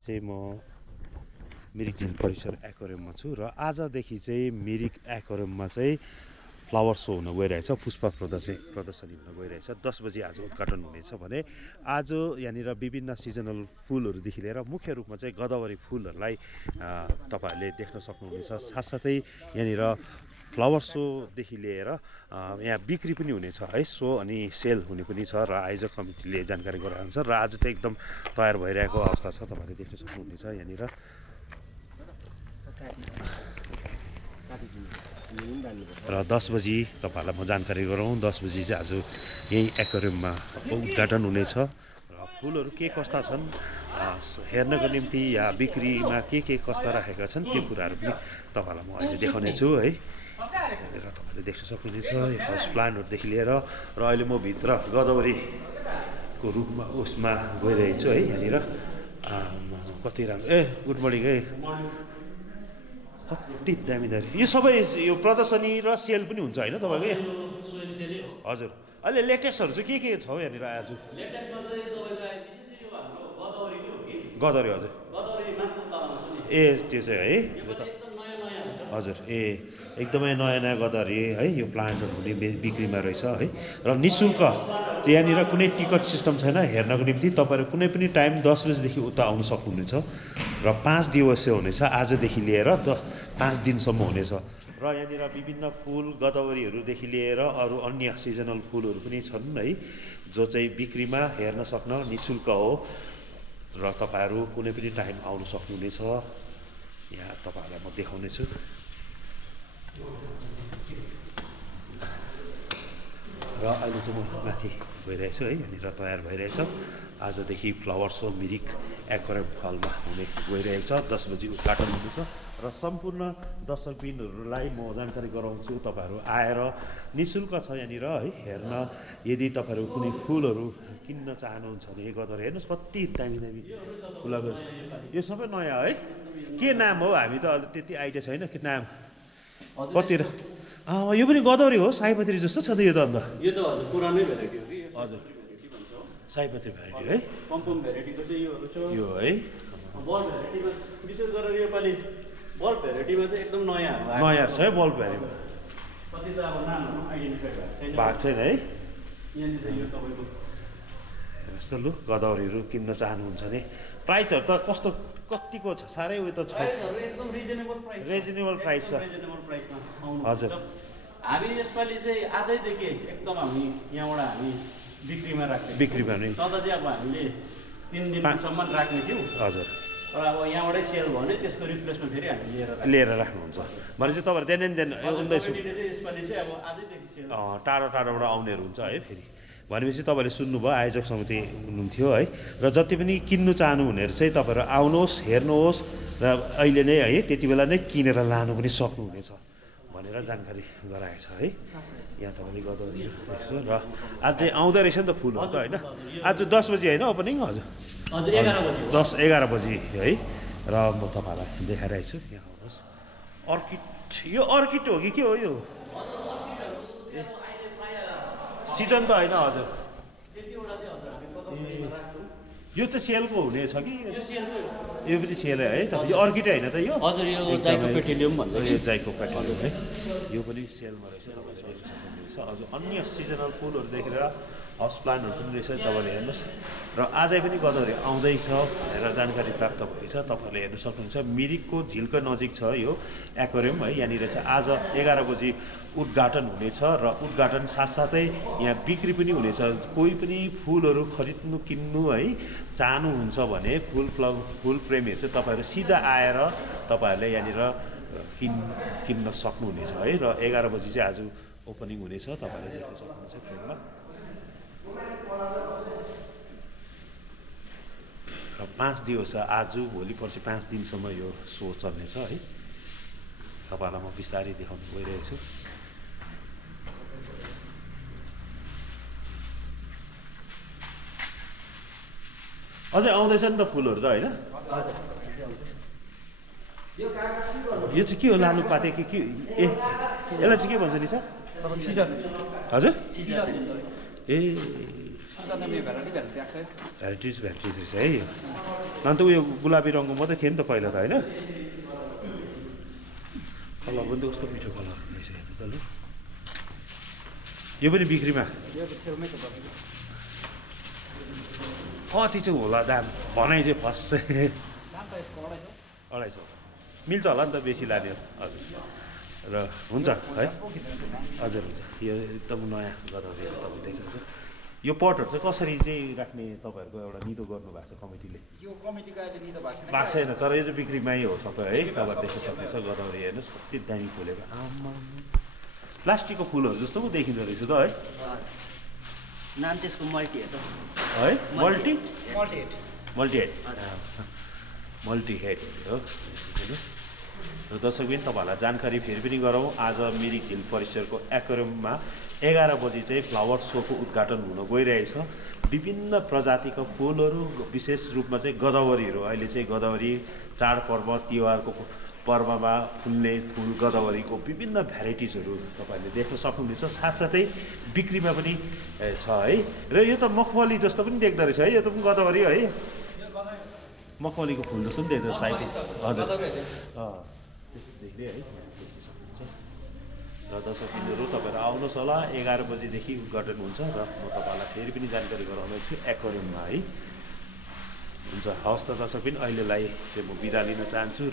चाहिँ म मिरिक झिल परिसर एक्वेरियममा छु र आजदेखि चाहिँ मिरिक एक्वेरियममा चाहिँ फ्लावर सो हुन गइरहेछ, पुष्प प्रदर्शनी हुन गइरहेछ। 10 बजी आज उद्घाटन हुनेछ भने आज यहाँनिर विभिन्न सिजनल फुलहरूदेखि लिएर मुख्य रूपमा चाहिँ गदावरी फुलहरूलाई तपाईँहरूले देख्न सक्नुहुनेछ। साथसाथै यहाँनिर फ्लावर सोदेखि लिएर यहाँ बिक्री पनि हुनेछ है, सो अनि सेल हुने पनि छ र आयोजक कमिटीले जानकारी गराएको छ र आज चाहिँ एकदम तयार भइरहेको अवस्था छ, तपाईँहरूले देख्न सक्नुहुनेछ। यहाँनिर र 10 बजी तपाईँहरूलाई म जानकारी गराउँ, 10 बजी चाहिँ आज यही एक्वेरियममा उद्घाटन हुनेछ र फुलहरू के कस्ता छन् हेर्नको निम्ति या बिक्रीमा के कस्ता राखेका छन् त्यो कुराहरू पनि तपाईँहरूलाई म अहिले देखाउने छु है। यहाँनिर तपाईँले देख्न सक्नुहुनेछ हाउस प्लान्टहरूदेखि लिएर र अहिले म भित्र गदावरीको रूपमा उसमा गइरहेछु है। यहाँनिर कति राम्रो गुड मर्निङ है, कति दामी यो सबै यो प्रदर्शनी र सेल पनि हुन्छ होइन तपाईँको? हजुर, अहिले लेटेस्टहरू चाहिँ के छ यहाँनिर आज? गदावरी हजुर ए त्यो चाहिँ है हजुर एकदमै नयाँ गदावरी है। यो प्लान्टहरू पनि बिक्रीमा रहेछ है र निःशुल्क यहाँनिर कुनै टिकट सिस्टम छैन हेर्नको निम्ति। तपाईँहरू कुनै पनि टाइम 10 बजीदेखि उता आउनु सक्नुहुनेछ र 5 दिवसीय हुनेछ आजदेखि लिएर 5 दिनसम्म हुनेछ र यहाँनिर विभिन्न फुल गदावरीहरूदेखि लिएर अरू अन्य सिजनल फुलहरू पनि छन् है, जो चाहिँ बिक्रीमा हेर्न सक्न निःशुल्क हो र तपाईँहरू कुनै पनि टाइम आउनु सक्नुहुनेछ। यहाँ तपाईँहरूलाई म देखाउनेछु। र अहिले चाहिँ म माथि गइरहेछु है, यहाँनिर तयार भइरहेछ। आजदेखि फ्लावर सो मिरिक एक्वेरियम हलमा हुने गइरहेको छ, 10 बजी उद्घाटन हुनेछ र सम्पूर्ण दर्शकबिनहरूलाई म जानकारी गराउँछु तपाईँहरू आएर निःशुल्क छ यहाँनिर है हेर्न। यदि तपाईँहरू कुनै फुलहरू किन्न चाहनुहुन्छ भने गदावरी हेर्नुहोस् कति दामी दामी फुलहरू यो सबै नयाँ है। के नाम हो हामी त अहिले त्यति आइडिया छैन के नाम कति यो पनि गदावरी हो सयपत्री जस्तो छ त यो त? अन्त यो त हजुर पुरानै भेराइटी हो कि हजुर सयपत्री भेराइटी है, पम्पम भेराइटीको चाहिँ योहरू छ यो है। बल भेराइटीमा विशेष गरेर योपालि बल्ब भेराइटीमा चाहिँ एकदम नयाँ छ है बल्ब भेराइटी, कति त अब नामहरू आइडेन्टिफाई भएको छैन है। यहाँनिर चाहिँ यो तपाईँको यस्तो लु गदावरीहरू किन्न चाहनुहुन्छ भने प्राइसहरू त कस्तो कतिको छ? साह्रै उयो त छ, एकदम रिजनेबल प्राइस छ प्राइसमा आउनु हजुर। हामी यसपालि चाहिँ आजैदेखि एकदम हामी यहाँबाट हामी बिक्रीमा नि तब चाहिँ अब हामीले 3 दिनसम्म राख्ने थियौँ हजुर। र अब यहाँबाटै सेल भयो भने त्यसको रिप्लेसमा फेरि हामी लिएर राख्नुहुन्छ भनेपछि तपाईँहरू देन आउँदैछु यसपालि चाहिँ अब आजैदेखि सेल टाढोबाट आउनेहरू हुन्छ है। फेरि भनेपछि तपाईँले सुन्नुभयो आयोजक समिति हुनुहुन्थ्यो है र जति पनि किन्नु चाहनु हुनेहरू चाहिँ तपाईँहरू आउनुहोस् हेर्नुहोस् र अहिले नै है त्यति बेला नै किनेर लानु पनि सक्नुहुनेछ भनेर जानकारी गराएछ है। यहाँ तपाईँले गदावरी र आज चाहिँ आउँदो रहेछ नि त फुलहरू त होइन? आज 10 बजी होइन ओपनिङ? हजुर 10-11 बजी है र म तपाईँहरूलाई देखाइरहेको छु। यहाँ आउनुहोस्। अर्किड यो अर्किड हो कि के हो यो? सिजन त होइन हजुर, यो चाहिँ सेलको हुनेछ कि यो पनि सेल है त? यो अर्किड होइन त यो? हजुर यो जाइकोपेटिलियम भन्छ यो जाइकोपेटिलियम है, यो पनि सेलमा रहेछ तपाईँले देख्न सक्नुहुनेछ। हजुर अन्य सिजनल फुलहरूदेखि लिएर हाउस प्लान्टहरू पनि रहेछ तपाईँले हेर्नुहोस् र आजै पनि गदावरी आउँदैछ भनेर जानकारी प्राप्त भएछ। तपाईँहरूले हेर्न सक्नुहुन्छ मिरिकको झिलको नजिक छ यो एक्वेरियम है। यहाँनिर चाहिँ आज 11 बजी उद्घाटन हुनेछ र उद्घाटन साथसाथै यहाँ बिक्री पनि हुनेछ। कोही पनि फुलहरू खरिद्नु किन्नु है चाहनुहुन्छ भने फुल प्रेमीहरू चाहिँ तपाईँहरू सिधा आएर तपाईँहरूले यहाँनिर किन्न सक्नुहुनेछ है। र 11 बजी चाहिँ आज ओपनिङ हुनेछ, तपाईँहरूले देख्न सक्नुहुन्छ फिल्ममा। र 5 दिवस आज भोलि पर्सि 5 दिनसम्म यो सो चल्नेछ है। तपाईँहरूलाई म बिस्तारै देखाउनु गइरहेको छु। अझै आउँदैछ नि त फुलहरू त होइन? यो चाहिँ के हो लालुपाते के यसलाई चाहिँ के भन्छ नि सर? सिजन हजुर सिजन ए भेराइटिज रहेछ है यो अन्त उयो गुलाबी रङको मात्रै थियो नि त पहिला त होइन कलर पनि कस्तो मिठो कलर रहेछ हेर्नु त ल यो पनि बिक्रीमा कति चाहिँ होला दाम भनाइ चाहिँ फर्स्ट चाहिँ 250 मिल्छ होला नि त बेसी लाने हजुर र हुन्छ है हजुर हुन्छ यो एकदम नयाँ गदावरीहरू तपाईँ देख्नुहुन्छ यो पटहरू चाहिँ कसरी चाहिँ राख्ने तपाईँहरूको एउटा निदो गर्नु भएको छ कमिटीले यो कमिटीको अहिले निदो भएको छैन भएको छैन तर यो चाहिँ बिक्रीमै हो सबै है तपाईँ देख्न सक्नुहुन्छ गदावरी हेर्नुहोस् कति दामी फुलेको आमा प्लास्टिकको फुलहरू जस्तो पो देखिँदो रहेछ त है नाम त्यसको मल्टी हो त है मल्टी मल्टिहेड मल्टिहेड मल्टिहेड हो र दर्शकबिन तपाईँहरूलाई जानकारी फेरि पनि गरौँ आज मिरिक झिल परिसरको एक्वेरियममा 11 बजी चाहिँ फ्लावर सोको उद्घाटन हुन गइरहेछ विभिन्न प्रजातिका फुलहरू विशेष रूपमा चाहिँ गदावरीहरू अहिले चाहिँ गदावरी चाडपर्व तिहारको पर्वमा फुल्ने फुल गदावरीको विभिन्न भेराइटिजहरू तपाईँहरूले देख्न सक्नुहुनेछ साथसाथै बिक्रीमा पनि छ है र यो त मखमली जस्तो पनि देख्दो रहेछ है यो त पनि गदावरी है मखमलीको फुल जस्तो पनि देख्दो साइड हजुर त्यस्तो देख्दै है देख्न सक्नुहुन्छ र दर्शकबिन्दुहरू तपाईँहरू आउनुहोस् होला 11 बजीदेखि उद्घाटन हुन्छ र म तपाईँहरूलाई फेरि पनि जानकारी गराउनेछु एक्वेरियममा है हुन्छ हवस् त दर्शकबिन अहिलेलाई चाहिँ म बिदा लिन चाहन्छु